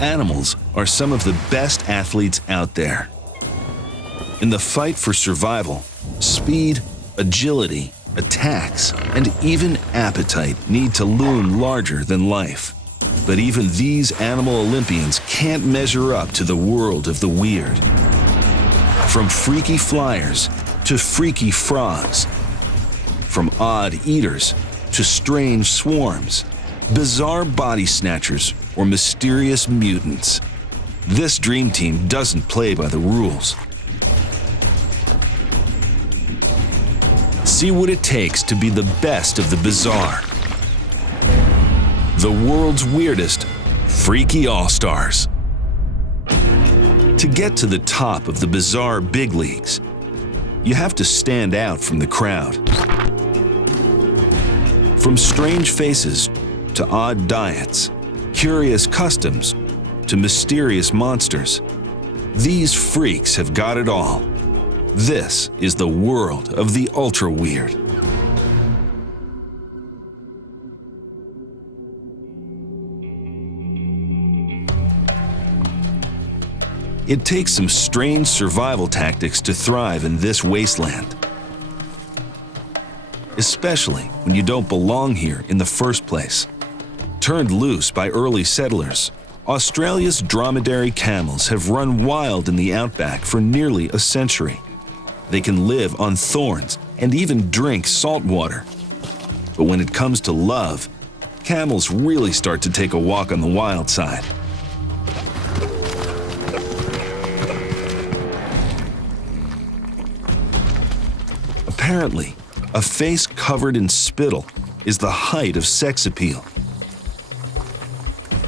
Animals are some of the best athletes out there. In the fight for survival, speed, agility, attacks, and even appetite need to loom larger than life. But even these animal Olympians can't measure up to the world of the weird. From freaky flyers to freaky frogs, from odd eaters to strange swarms, bizarre body snatchers or mysterious mutants, this dream team doesn't play by the rules. See what it takes to be the best of the bizarre. The world's weirdest, freaky all-stars. To get to the top of the bizarre big leagues, you have to stand out from the crowd. From strange faces to odd diets, curious customs to mysterious monsters, these freaks have got it all. This is the world of the ultra-weird. It takes some strange survival tactics to thrive in this wasteland, especially when you don't belong here in the first place. Turned loose by early settlers, Australia's dromedary camels have run wild in the outback for nearly a century. They can live on thorns and even drink salt water. But when it comes to love, camels really start to take a walk on the wild side. Apparently, a face covered in spittle is the height of sex appeal.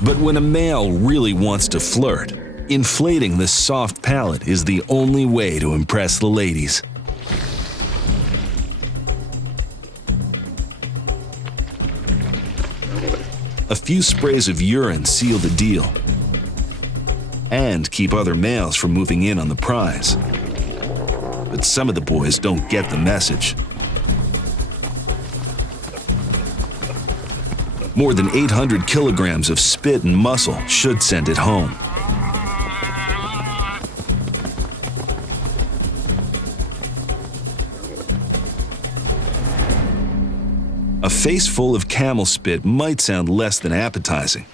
But when a male really wants to flirt, inflating the soft palate is the only way to impress the ladies. A few sprays of urine seal the deal and keep other males from moving in on the prize. But some of the boys don't get the message. More than 800 kilograms of spit and muscle should send it home. A face full of camel spit might sound less than appetizing.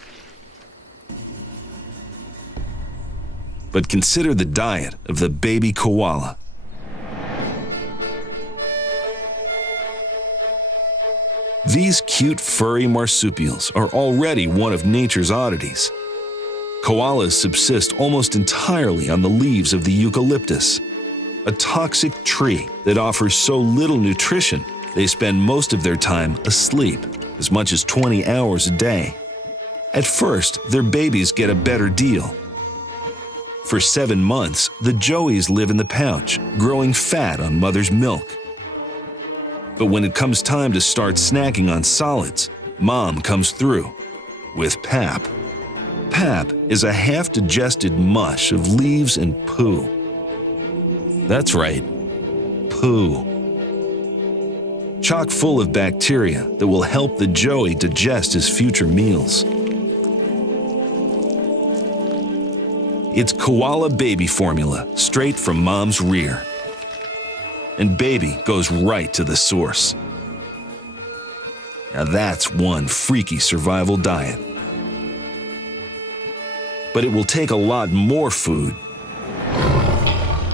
But consider the diet of the baby koala. These cute furry marsupials are already one of nature's oddities. Koalas subsist almost entirely on the leaves of the eucalyptus, a toxic tree that offers so little nutrition they spend most of their time asleep, as much as 20 hours a day. At first, their babies get a better deal. For 7 months, the joeys live in the pouch, growing fat on mother's milk. But when it comes time to start snacking on solids, mom comes through with pap. Pap is a half-digested mush of leaves and poo. That's right, poo. Chock full of bacteria that will help the joey digest his future meals. It's koala baby formula straight from mom's rear. And baby goes right to the source. Now that's one freaky survival diet. But it will take a lot more food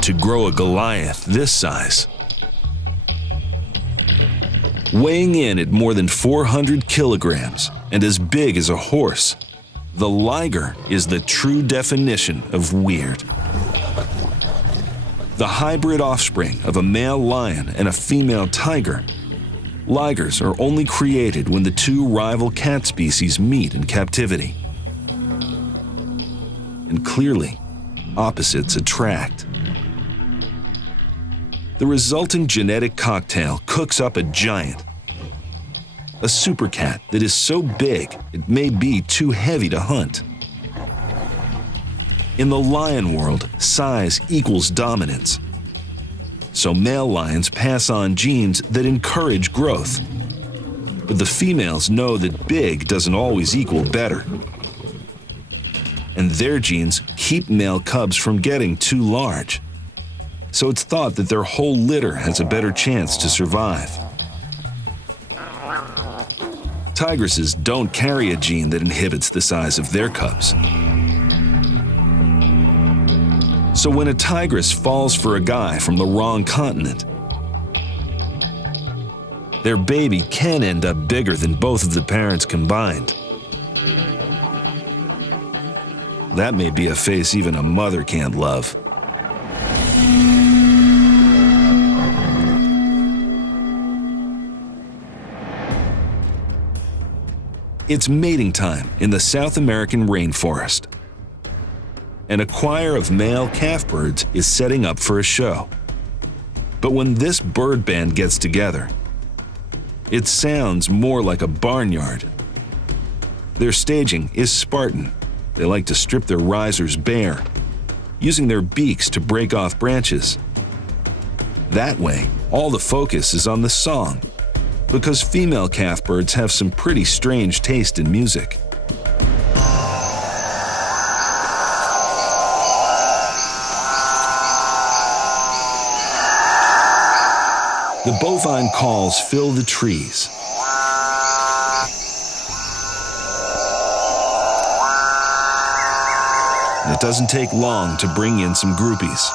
to grow a Goliath this size. Weighing in at more than 400 kilograms and as big as a horse, the liger is the true definition of weird. The hybrid offspring of a male lion and a female tiger, ligers are only created when the two rival cat species meet in captivity. And clearly, opposites attract. The resulting genetic cocktail cooks up a giant, a supercat that is so big it may be too heavy to hunt. In the lion world, size equals dominance. So male lions pass on genes that encourage growth. But the females know that big doesn't always equal better. and their genes keep male cubs from getting too large. So it's thought that their whole litter has a better chance to survive. Tigresses don't carry a gene that inhibits the size of their cubs. So when a tigress falls for a guy from the wrong continent, their baby can end up bigger than both of the parents combined. That may be a face even a mother can't love. It's mating time in the South American rainforest, and a choir of male calf birds is setting up for a show. But when this bird band gets together, it sounds more like a barnyard. Their staging is Spartan. They like to strip their risers bare, using their beaks to break off branches. That way, all the focus is on the song, because female calf birds have some pretty strange taste in music. The bovine calls fill the trees. And it doesn't take long to bring in some groupies.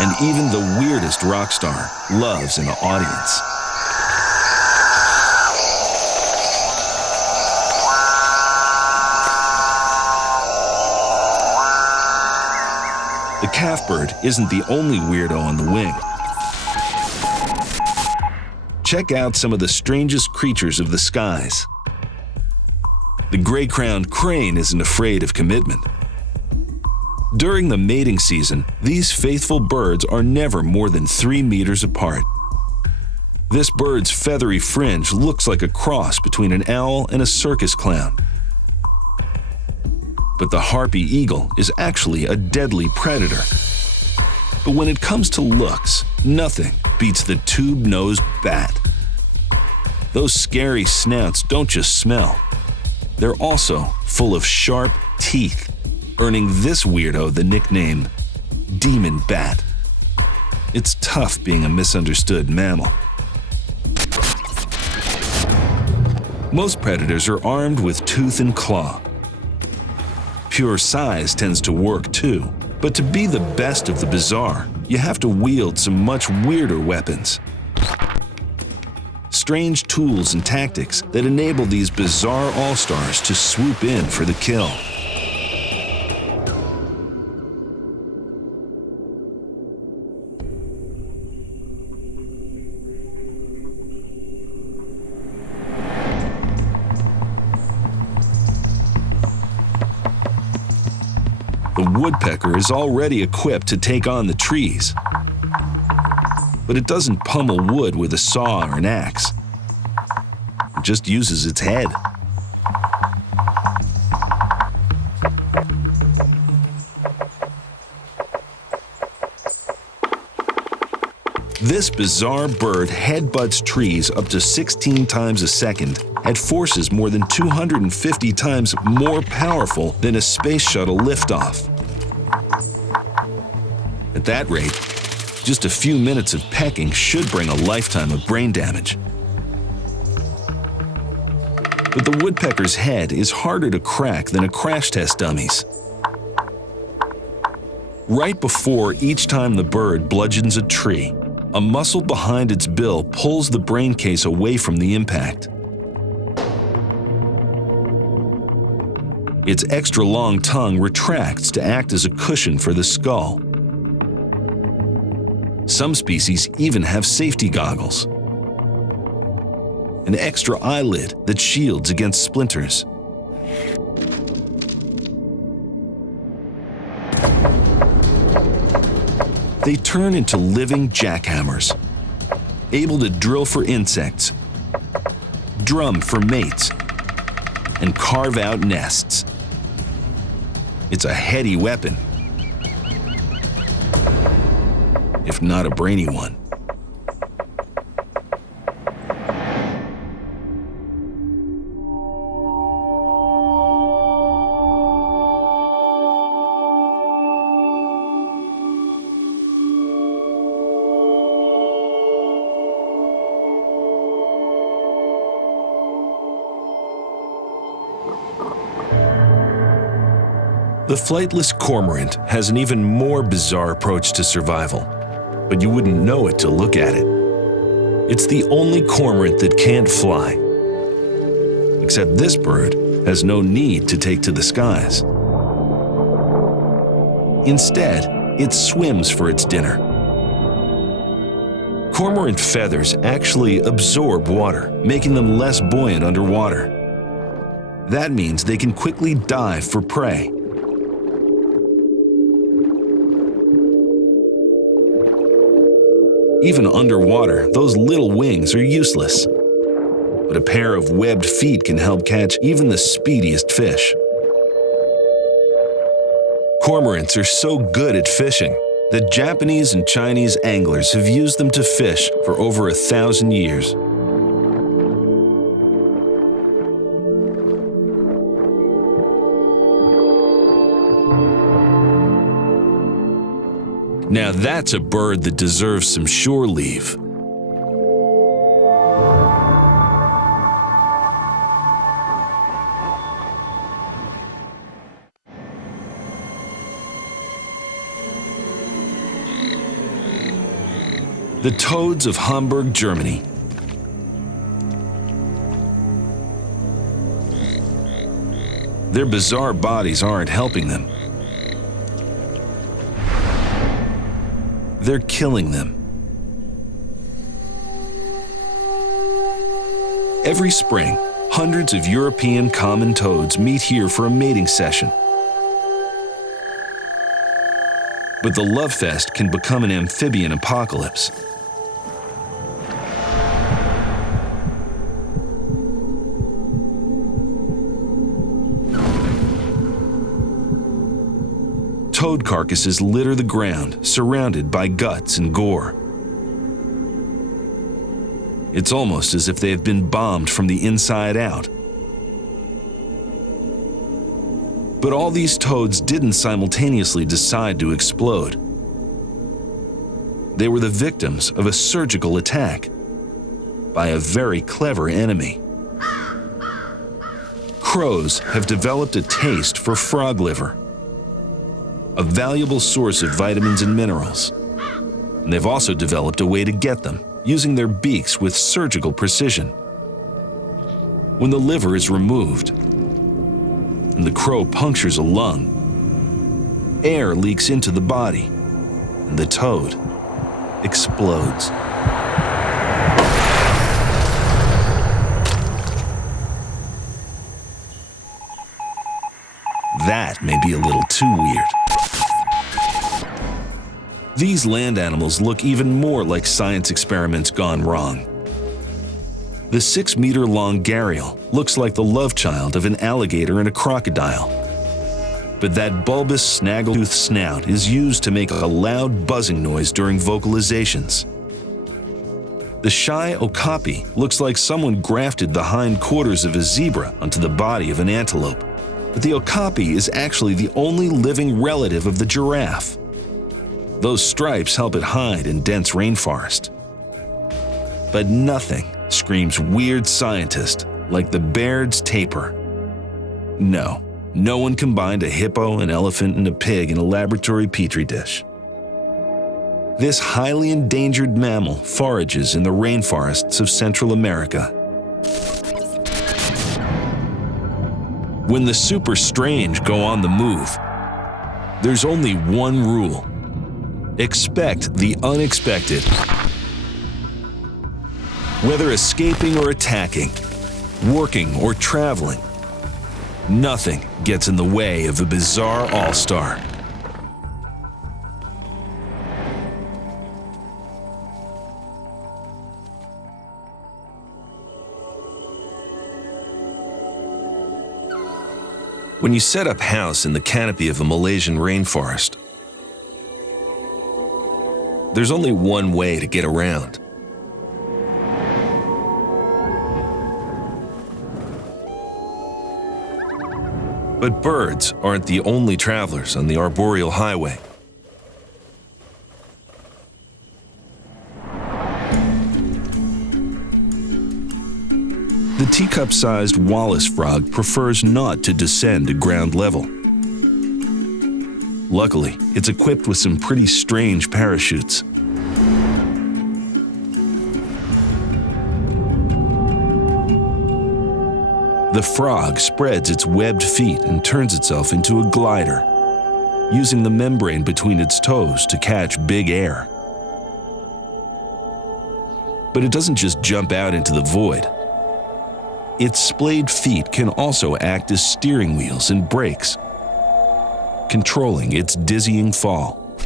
And even the weirdest rock star loves an audience. The calf bird isn't the only weirdo on the wing. Check out some of the strangest creatures of the skies. The gray-crowned crane isn't afraid of commitment. During the mating season, these faithful birds are never more than 3 meters apart. This bird's feathery fringe looks like a cross between an owl and a circus clown. But the harpy eagle is actually a deadly predator. But when it comes to looks, nothing beats the tube-nosed bat. Those scary snouts don't just smell. They're also full of sharp teeth, earning this weirdo the nickname Demon Bat. It's tough being a misunderstood mammal. Most predators are armed with tooth and claw. Pure size tends to work too, but to be the best of the bizarre, you have to wield some much weirder weapons. Strange tools and tactics that enable these bizarre all-stars to swoop in for the kill. The woodpecker is already equipped to take on the trees. But it doesn't pummel wood with a saw or an axe. It just uses its head. This bizarre bird headbutts trees up to 16 times a second at forces more than 250 times more powerful than a space shuttle liftoff. At that rate, just a few minutes of pecking should bring a lifetime of brain damage. But the woodpecker's head is harder to crack than a crash test dummy's. Right before each time the bird bludgeons a tree, a muscle behind its bill pulls the brain case away from the impact. Its extra long tongue retracts to act as a cushion for the skull. Some species even have safety goggles, an extra eyelid that shields against splinters. They turn into living jackhammers, able to drill for insects, drum for mates, and carve out nests. It's a heady weapon, if not a brainy one. The flightless cormorant has an even more bizarre approach to survival, but you wouldn't know it to look at it. It's the only cormorant that can't fly. Except this bird has no need to take to the skies. Instead, it swims for its dinner. Cormorant feathers actually absorb water, making them less buoyant underwater. That means they can quickly dive for prey. Even underwater, those little wings are useless. But a pair of webbed feet can help catch even the speediest fish. Cormorants are so good at fishing that Japanese and Chinese anglers have used them to fish for over 1,000 years. Now that's a bird that deserves some shore leave. The toads of Hamburg, Germany. Their bizarre bodies aren't helping them. They're killing them. Every spring, hundreds of European common toads meet here for a mating session. But the love fest can become an amphibian apocalypse. Toad carcasses litter the ground, surrounded by guts and gore. It's almost as if they have been bombed from the inside out. But all these toads didn't simultaneously decide to explode. They were the victims of a surgical attack by a very clever enemy. Crows have developed a taste for frog liver, a valuable source of vitamins and minerals. And they've also developed a way to get them, using their beaks with surgical precision. When the liver is removed and the crow punctures a lung, air leaks into the body, and the toad explodes. That may be a little too weird. These land animals look even more like science experiments gone wrong. The 6-meter-long gharial looks like the love child of an alligator and a crocodile. But that bulbous snaggletooth snout is used to make a loud buzzing noise during vocalizations. The shy okapi looks like someone grafted the hind quarters of a zebra onto the body of an antelope. But the okapi is actually the only living relative of the giraffe. Those stripes help it hide in dense rainforest. But nothing screams weird scientist like the Baird's tapir. No one combined a hippo, an elephant, and a pig in a laboratory petri dish. This highly endangered mammal forages in the rainforests of Central America. When the super strange go on the move, there's only one rule. Expect the unexpected. Whether escaping or attacking, working or traveling, nothing gets in the way of a bizarre all-star. When you set up house in the canopy of a Malaysian rainforest, there's only one way to get around. But birds aren't the only travelers on the arboreal highway. The the teacup-sized Wallace frog prefers not to descend to ground level. Luckily, it's equipped with some pretty strange parachutes. The frog spreads its webbed feet and turns itself into a glider, using the membrane between its toes to catch big air. But it doesn't just jump out into the void. Its splayed feet can also act as steering wheels and brakes, controlling its dizzying fall.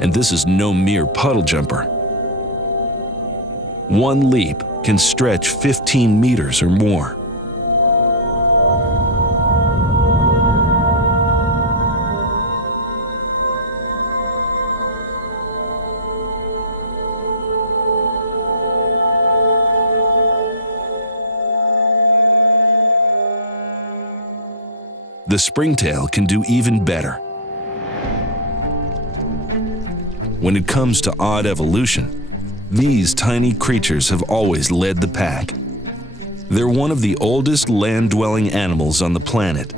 And this is no mere puddle jumper. One leap can stretch 15 meters or more. The springtail can do even better. When it comes to odd evolution, these tiny creatures have always led the pack. They're one of the oldest land-dwelling animals on the planet.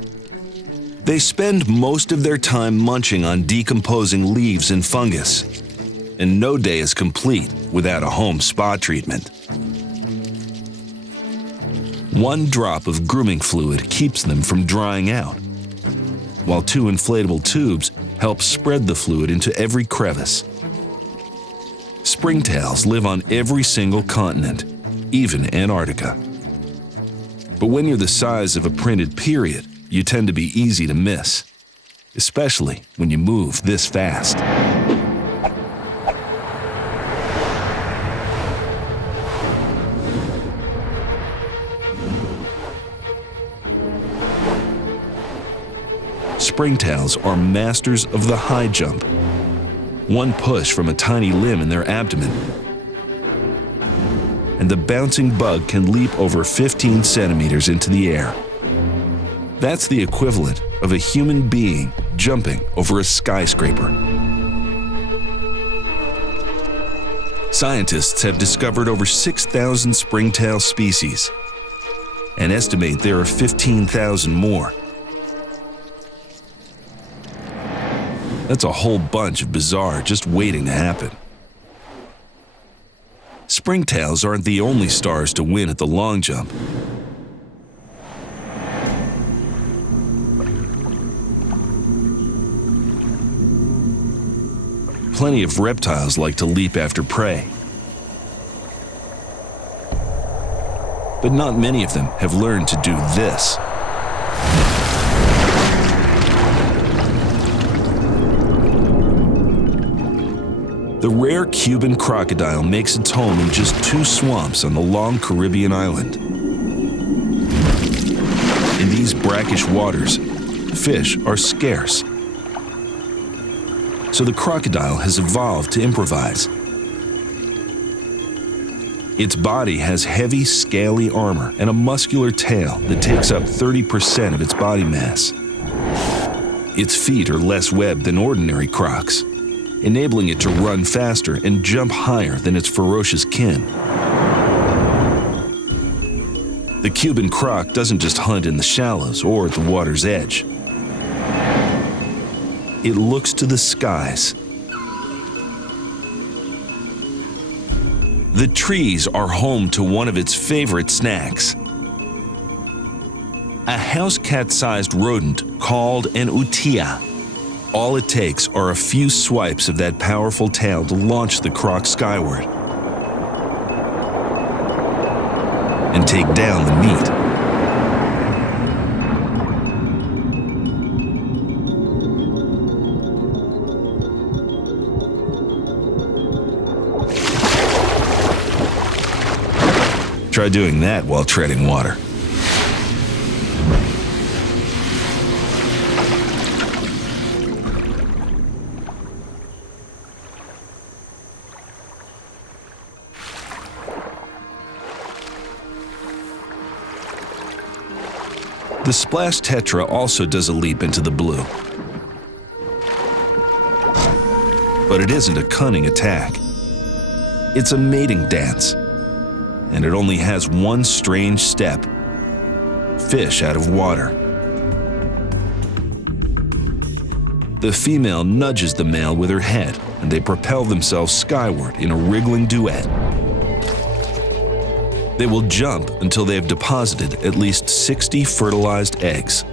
They spend most of their time munching on decomposing leaves and fungus, and no day is complete without a home spa treatment. One drop of grooming fluid keeps them from drying out, while 2 inflatable tubes help spread the fluid into every crevice. Springtails live on every single continent, even Antarctica. But when you're the size of a printed period, you tend to be easy to miss, especially when you move this fast. Springtails are masters of the high jump. One push from a tiny limb in their abdomen, and the bouncing bug can leap over 15 centimeters into the air. That's the equivalent of a human being jumping over a skyscraper. Scientists have discovered over 6,000 springtail species and estimate there are 15,000 more. That's a whole bunch of bizarre just waiting to happen. Springtails aren't the only stars to win at the long jump. Plenty of reptiles like to leap after prey, but not many of them have learned to do this. The rare Cuban crocodile makes its home in just 2 swamps on the long Caribbean island. In these brackish waters, fish are scarce. So the crocodile has evolved to improvise. Its body has heavy, scaly armor and a muscular tail that takes up 30% of its body mass. Its feet are less webbed than ordinary crocs, enabling it to run faster and jump higher than its ferocious kin. The Cuban croc doesn't just hunt in the shallows or at the water's edge. It looks to the skies. The trees are home to one of its favorite snacks, a house cat-sized rodent called an utia. All it takes are a few swipes of that powerful tail to launch the croc skyward and take down the meat. Try doing that while treading water. The splash tetra also does a leap into the blue. But it isn't a cunning attack. It's a mating dance, and it only has one strange step: fish out of water. The female nudges the male with her head, and they propel themselves skyward in a wriggling duet. They will jump until they have deposited at least 60 fertilized eggs.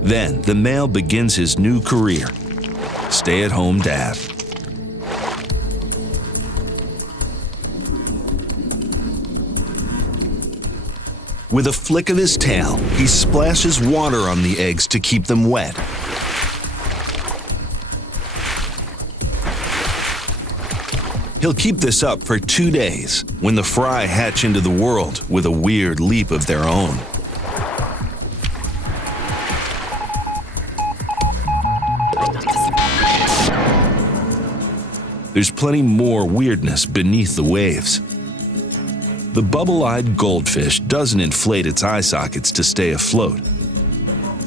Then the male begins his new career: stay-at-home dad. With a flick of his tail, he splashes water on the eggs to keep them wet. He'll keep this up for 2 days, when the fry hatch into the world with a weird leap of their own. There's plenty more weirdness beneath the waves. The bubble-eyed goldfish doesn't inflate its eye sockets to stay afloat.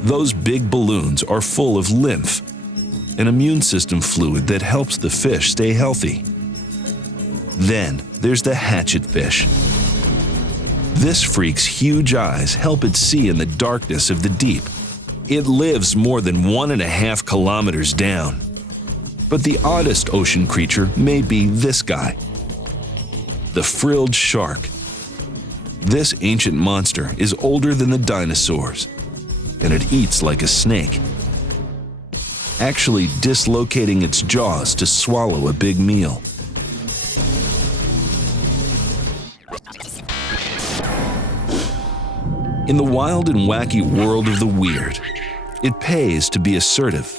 Those big balloons are full of lymph, an immune system fluid that helps the fish stay healthy. Then there's the hatchetfish. This freak's huge eyes help it see in the darkness of the deep. It lives more than 1.5 kilometers down. But the oddest ocean creature may be this guy, the frilled shark. This ancient monster is older than the dinosaurs, and it eats like a snake, actually dislocating its jaws to swallow a big meal. In the wild and wacky world of the weird, it pays to be assertive.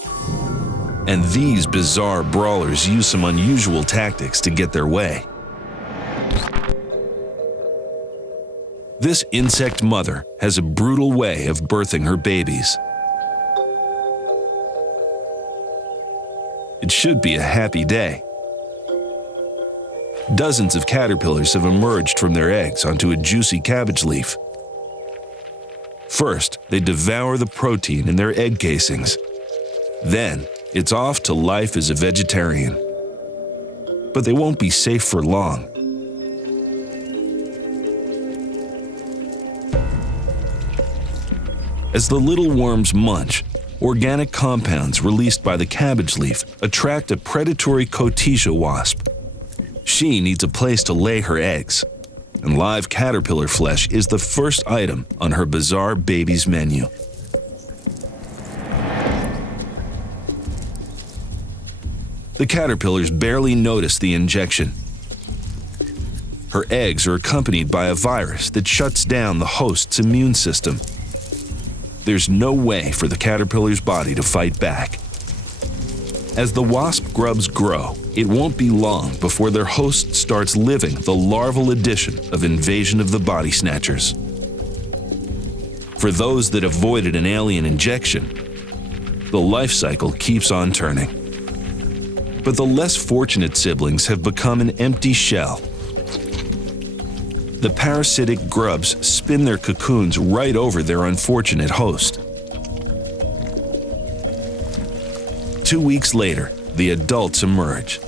And these bizarre brawlers use some unusual tactics to get their way. This insect mother has a brutal way of birthing her babies. It should be a happy day. Dozens of caterpillars have emerged from their eggs onto a juicy cabbage leaf. First, they devour the protein in their egg casings. Then, it's off to life as a vegetarian. But they won't be safe for long. As the little worms munch, organic compounds released by the cabbage leaf attract a predatory Cotesia wasp. She needs a place to lay her eggs, and live caterpillar flesh is the first item on her bizarre baby's menu. The caterpillars barely notice the injection. Her eggs are accompanied by a virus that shuts down the host's immune system. There's no way for the caterpillar's body to fight back. As the wasp grubs grow, it won't be long before their host starts living the larval edition of Invasion of the Body Snatchers. For those that avoided an alien injection, the life cycle keeps on turning. But the less fortunate siblings have become an empty shell. The parasitic grubs spin their cocoons right over their unfortunate host. 2 weeks later, the adults emerge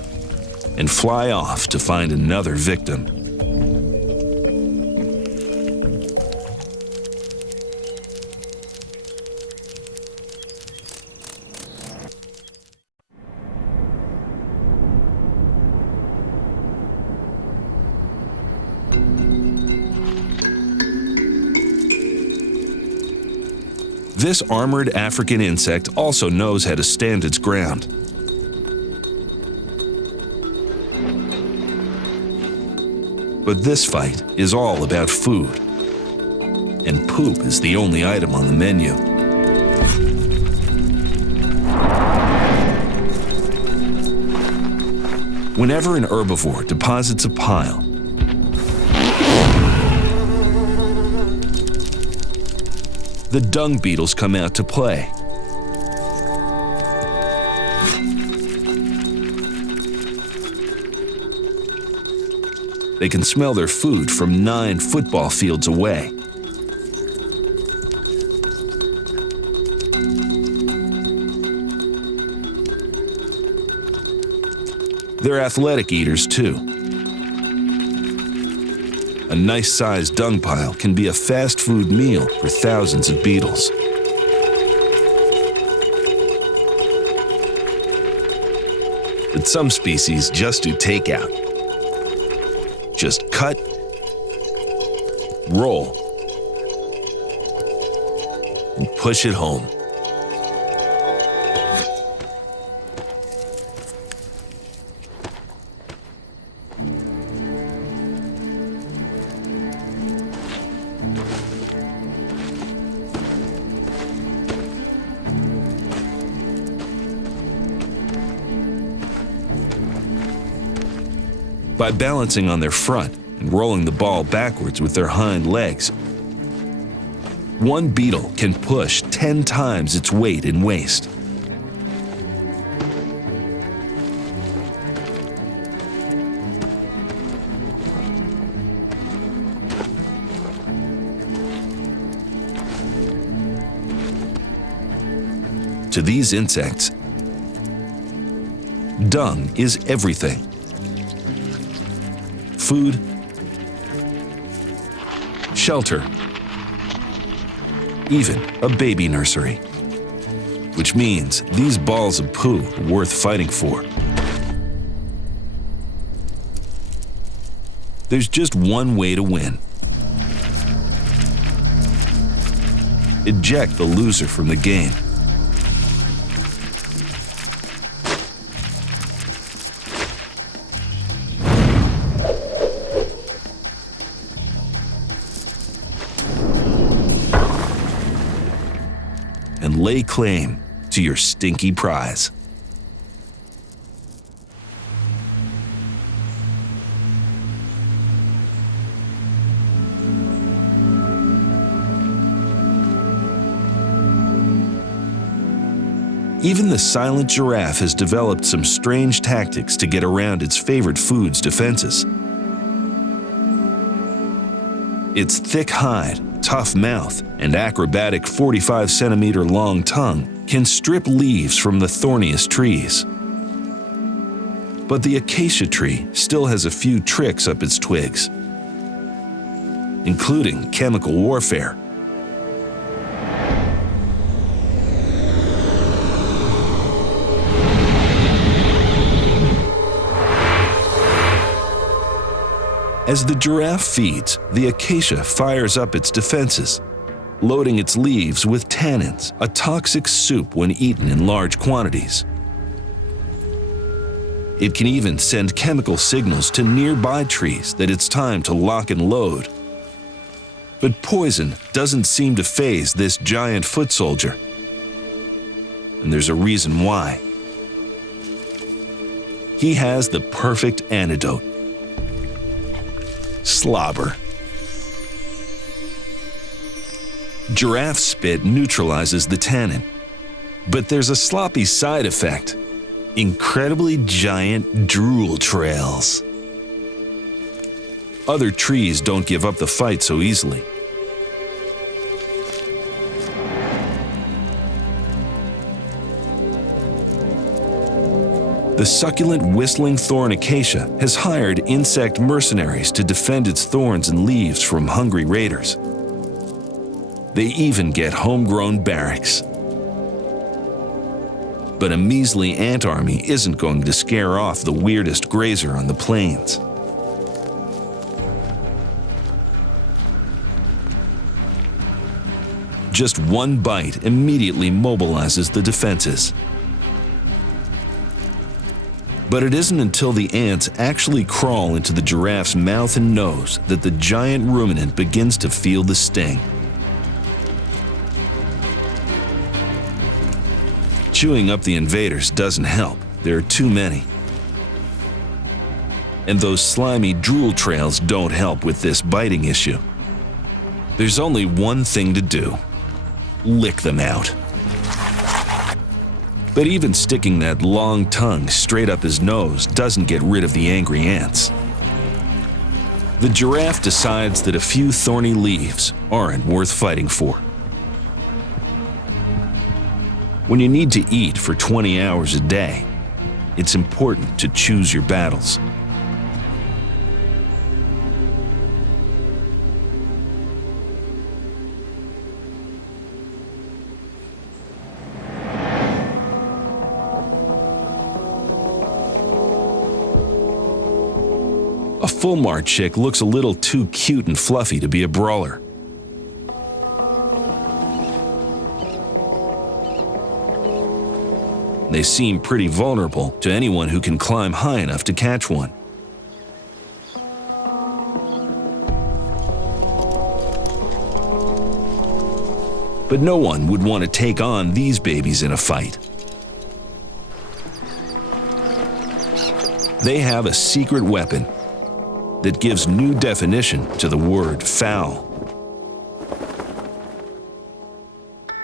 and fly off to find another victim. This armored African insect also knows how to stand its ground. But this fight is all about food, and poop is the only item on the menu. Whenever an herbivore deposits a pile, the dung beetles come out to play. They can smell their food from 9 football fields away. They're athletic eaters, too. A nice-sized dung pile can be a fast food meal for thousands of beetles. But some species just do takeout. Just cut, roll, and push it home. By balancing on their front and rolling the ball backwards with their hind legs, one beetle can push 10 times its weight in waste. To these insects, dung is everything. Food, shelter, even a baby nursery. Which means these balls of poo are worth fighting for. There's just one way to win. Eject the loser from the game. And lay claim to your stinky prize. Even the silent giraffe has developed some strange tactics to get around its favorite food's defenses. Its thick hide, tough mouth, and acrobatic 45-centimeter long tongue can strip leaves from the thorniest trees. But the acacia tree still has a few tricks up its twigs, including chemical warfare. As the giraffe feeds, the acacia fires up its defenses, loading its leaves with tannins, a toxic soup when eaten in large quantities. It can even send chemical signals to nearby trees that it's time to lock and load. But poison doesn't seem to faze this giant foot soldier. And there's a reason why. He has the perfect antidote. Slobber. Giraffe spit neutralizes the tannin, but there's a sloppy side effect: incredibly giant drool trails. Other trees don't give up the fight so easily. The succulent whistling thorn acacia has hired insect mercenaries to defend its thorns and leaves from hungry raiders. They even get homegrown barracks. But a measly ant army isn't going to scare off the weirdest grazer on the plains. Just one bite immediately mobilizes the defenses. But it isn't until the ants actually crawl into the giraffe's mouth and nose that the giant ruminant begins to feel the sting. Chewing up the invaders doesn't help. There are too many. And those slimy drool trails don't help with this biting issue. There's only one thing to do: lick them out. But even sticking that long tongue straight up his nose doesn't get rid of the angry ants. The giraffe decides that a few thorny leaves aren't worth fighting for. When you need to eat for 20 hours a day, it's important to choose your battles. A Fulmar chick looks a little too cute and fluffy to be a brawler. They seem pretty vulnerable to anyone who can climb high enough to catch one. But no one would want to take on these babies in a fight. They have a secret weapon that gives new definition to the word foul.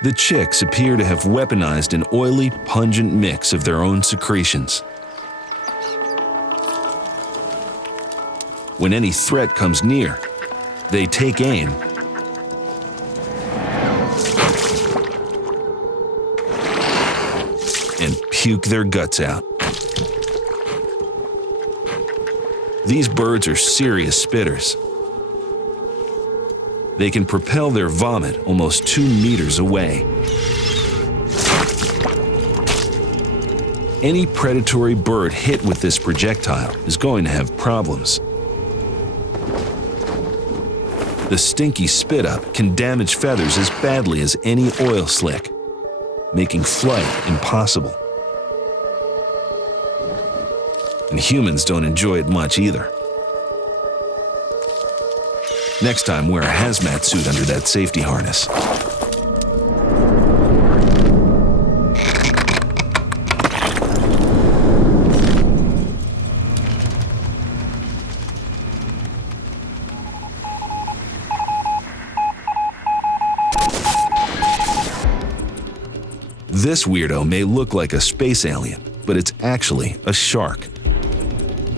The chicks appear to have weaponized an oily, pungent mix of their own secretions. When any threat comes near, they take aim and puke their guts out. These birds are serious spitters. They can propel their vomit almost 2 meters away. Any predatory bird hit with this projectile is going to have problems. The stinky spit-up can damage feathers as badly as any oil slick, making flight impossible. And humans don't enjoy it much either. Next time, wear a hazmat suit under that safety harness. This weirdo may look like a space alien, but it's actually a shark.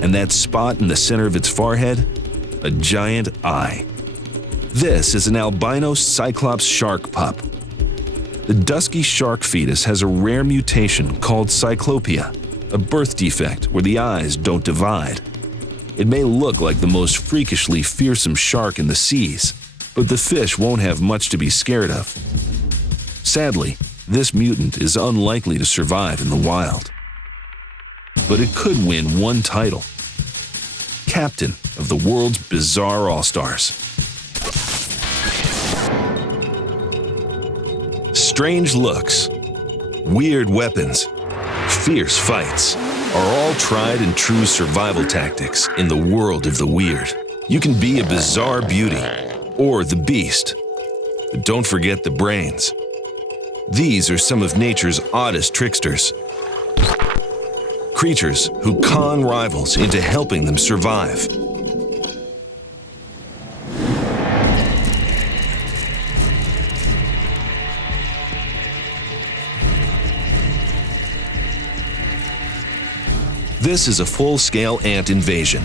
And that spot in the center of its forehead? A giant eye. This is an albino cyclops shark pup. The dusky shark fetus has a rare mutation called cyclopia, a birth defect where the eyes don't divide. It may look like the most freakishly fearsome shark in the seas, but the fish won't have much to be scared of. Sadly, this mutant is unlikely to survive in the wild. But it could win one title: Captain of the world's bizarre all-stars. Strange looks, weird weapons, fierce fights are all tried and true survival tactics in the world of the weird. You can be a bizarre beauty or the beast, but don't forget the brains. These are some of nature's oddest tricksters. Creatures who con rivals into helping them survive. This is a full-scale ant invasion.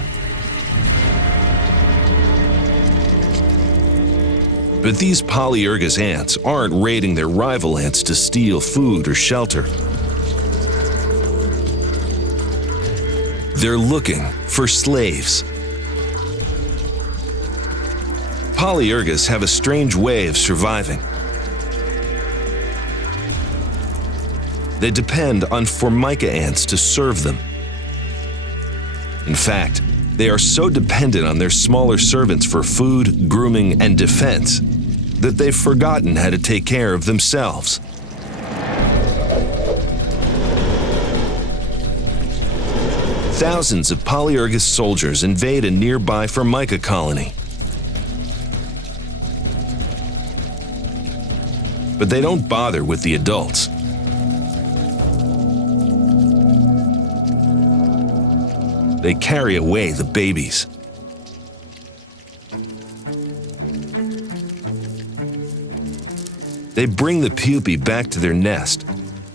But these Polyergus ants aren't raiding their rival ants to steal food or shelter. They're looking for slaves. Polyergus have a strange way of surviving. They depend on Formica ants to serve them. In fact, they are so dependent on their smaller servants for food, grooming, and defense that they've forgotten how to take care of themselves. Thousands of Polyergus soldiers invade a nearby Formica colony. But they don't bother with the adults. They carry away the babies. They bring the pupae back to their nest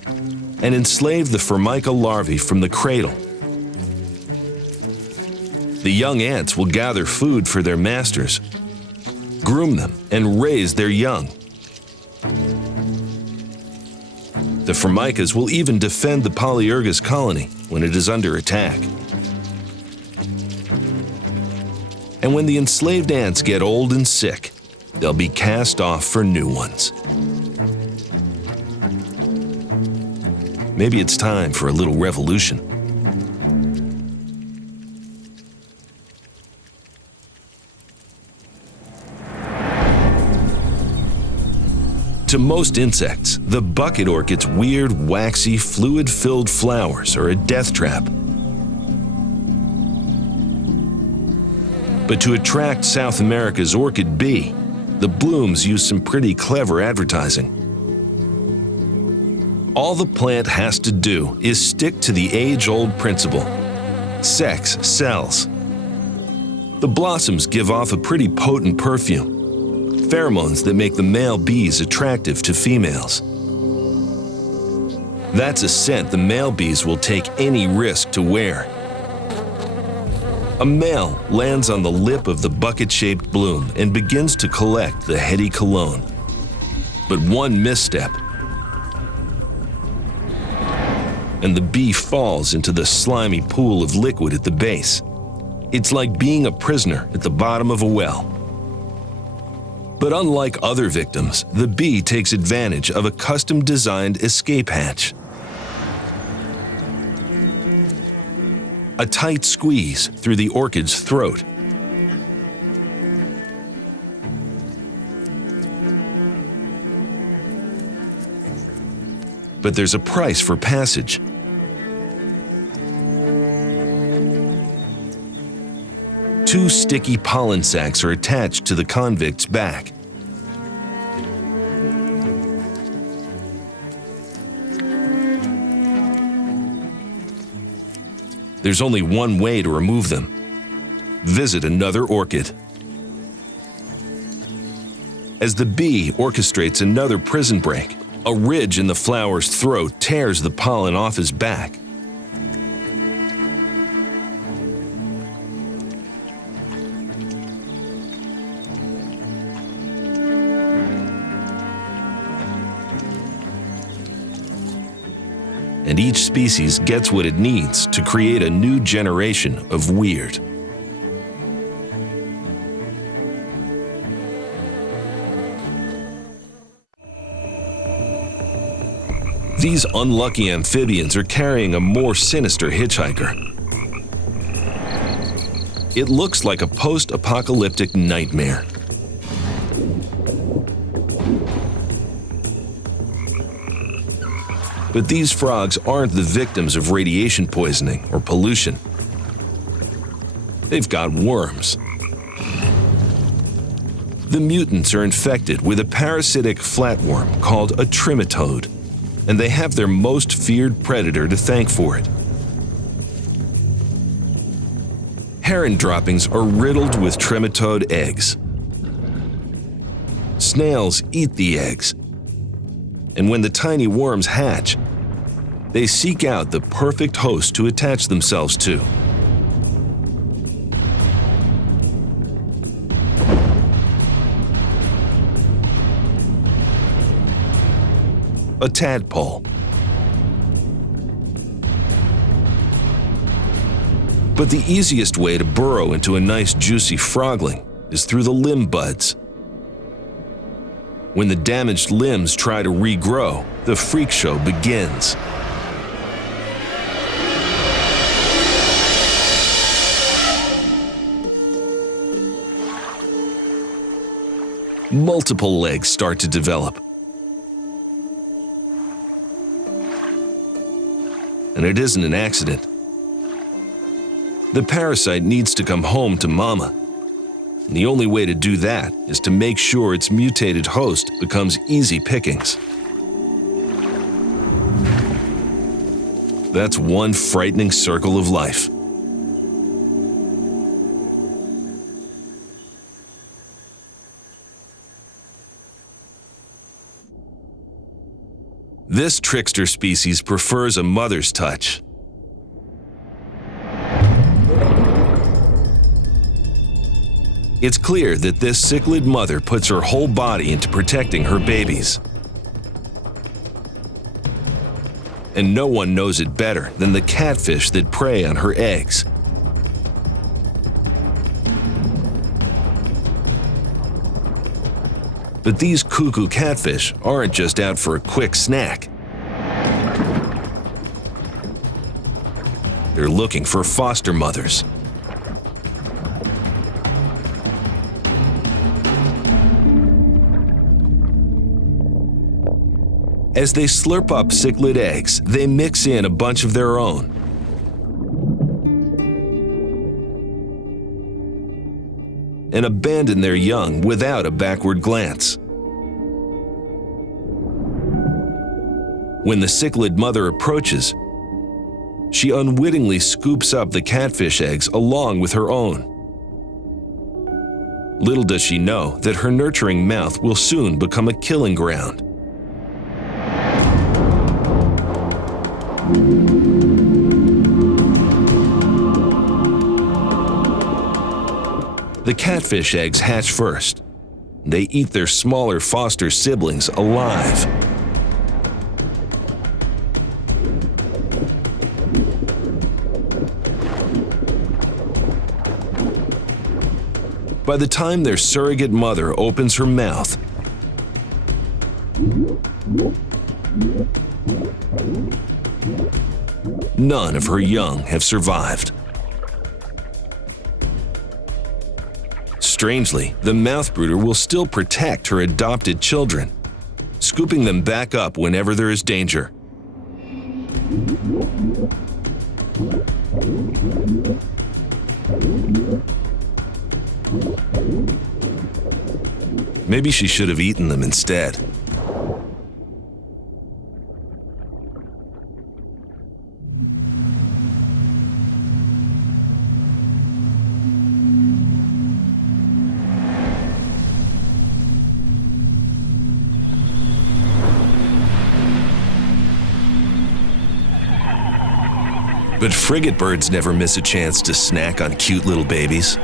and enslave the Formica larvae from the cradle. The young ants will gather food for their masters, groom them, and raise their young. The formicas will even defend the Polyergus colony when it is under attack. And when the enslaved ants get old and sick, they'll be cast off for new ones. Maybe it's time for a little revolution. To most insects, the bucket orchid's weird, waxy, fluid-filled flowers are a death trap. But to attract South America's orchid bee, the blooms use some pretty clever advertising. All the plant has to do is stick to the age-old principle: sex sells. The blossoms give off a pretty potent perfume, pheromones that make the male bees attractive to females. That's a scent the male bees will take any risk to wear. A male lands on the lip of the bucket-shaped bloom and begins to collect the heady cologne. But one misstep, and the bee falls into the slimy pool of liquid at the base. It's like being a prisoner at the bottom of a well. But unlike other victims, the bee takes advantage of a custom-designed escape hatch. A tight squeeze through the orchid's throat. But there's a price for passage. Two sticky pollen sacs are attached to the convict's back. There's only one way to remove them: visit another orchid. As the bee orchestrates another prison break, a ridge in the flower's throat tears the pollen off his back. And each species gets what it needs to create a new generation of weird. These unlucky amphibians are carrying a more sinister hitchhiker. It looks like a post-apocalyptic nightmare. But these frogs aren't the victims of radiation poisoning or pollution. They've got worms. The mutants are infected with a parasitic flatworm called a trematode, and they have their most feared predator to thank for it. Heron droppings are riddled with trematode eggs. Snails eat the eggs, and when the tiny worms hatch, they seek out the perfect host to attach themselves to. A tadpole. But the easiest way to burrow into a nice juicy frogling is through the limb buds. When the damaged limbs try to regrow, the freak show begins. Multiple legs start to develop. And it isn't an accident. The parasite needs to come home to mama. And the only way to do that is to make sure its mutated host becomes easy pickings. That's one frightening circle of life. This trickster species prefers a mother's touch. It's clear that this cichlid mother puts her whole body into protecting her babies. And no one knows it better than the catfish that prey on her eggs. But these cuckoo catfish aren't just out for a quick snack. They're looking for foster mothers. As they slurp up cichlid eggs, they mix in a bunch of their own. And abandon their young without a backward glance. When the cichlid mother approaches, she unwittingly scoops up the catfish eggs along with her own. Little does she know that her nurturing mouth will soon become a killing ground. The catfish eggs hatch first. They eat their smaller foster siblings alive. By the time their surrogate mother opens her mouth, none of her young have survived. Strangely, the mouth brooder will still protect her adopted children, scooping them back up whenever there is danger. Maybe she should have eaten them instead. But frigate birds never miss a chance to snack on cute little babies.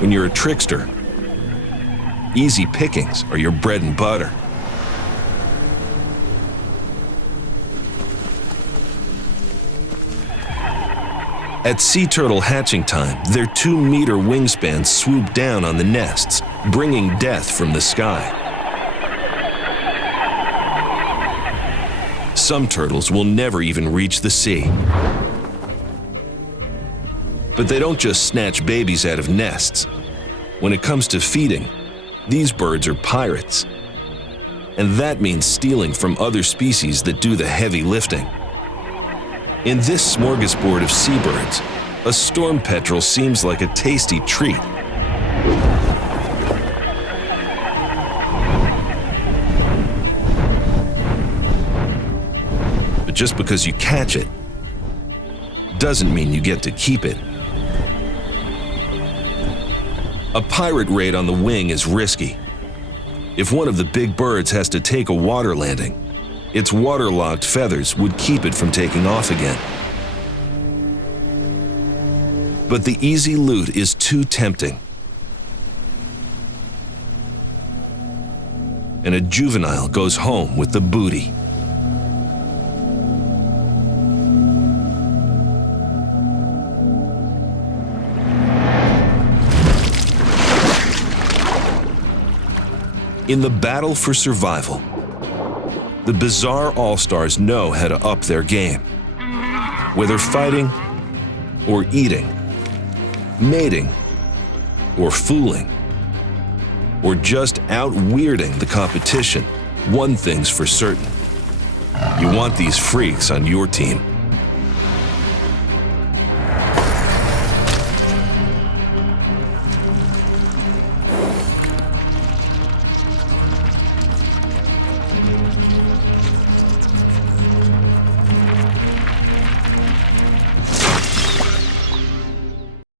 When you're a trickster, easy pickings are your bread and butter. At sea turtle hatching time, their 2-meter wingspans swoop down on the nests, bringing death from the sky. Some turtles will never even reach the sea. But they don't just snatch babies out of nests. When it comes to feeding, these birds are pirates. And that means stealing from other species that do the heavy lifting. In this smorgasbord of seabirds, a storm petrel seems like a tasty treat. But just because you catch it doesn't mean you get to keep it. A pirate raid on the wing is risky. If one of the big birds has to take a water landing, its waterlogged feathers would keep it from taking off again. But the easy loot is too tempting. And a juvenile goes home with the booty. In the battle for survival, the bizarre all-stars know how to up their game. Whether fighting or eating, mating or fooling, or just out-weirding the competition, one thing's for certain. You want these freaks on your team.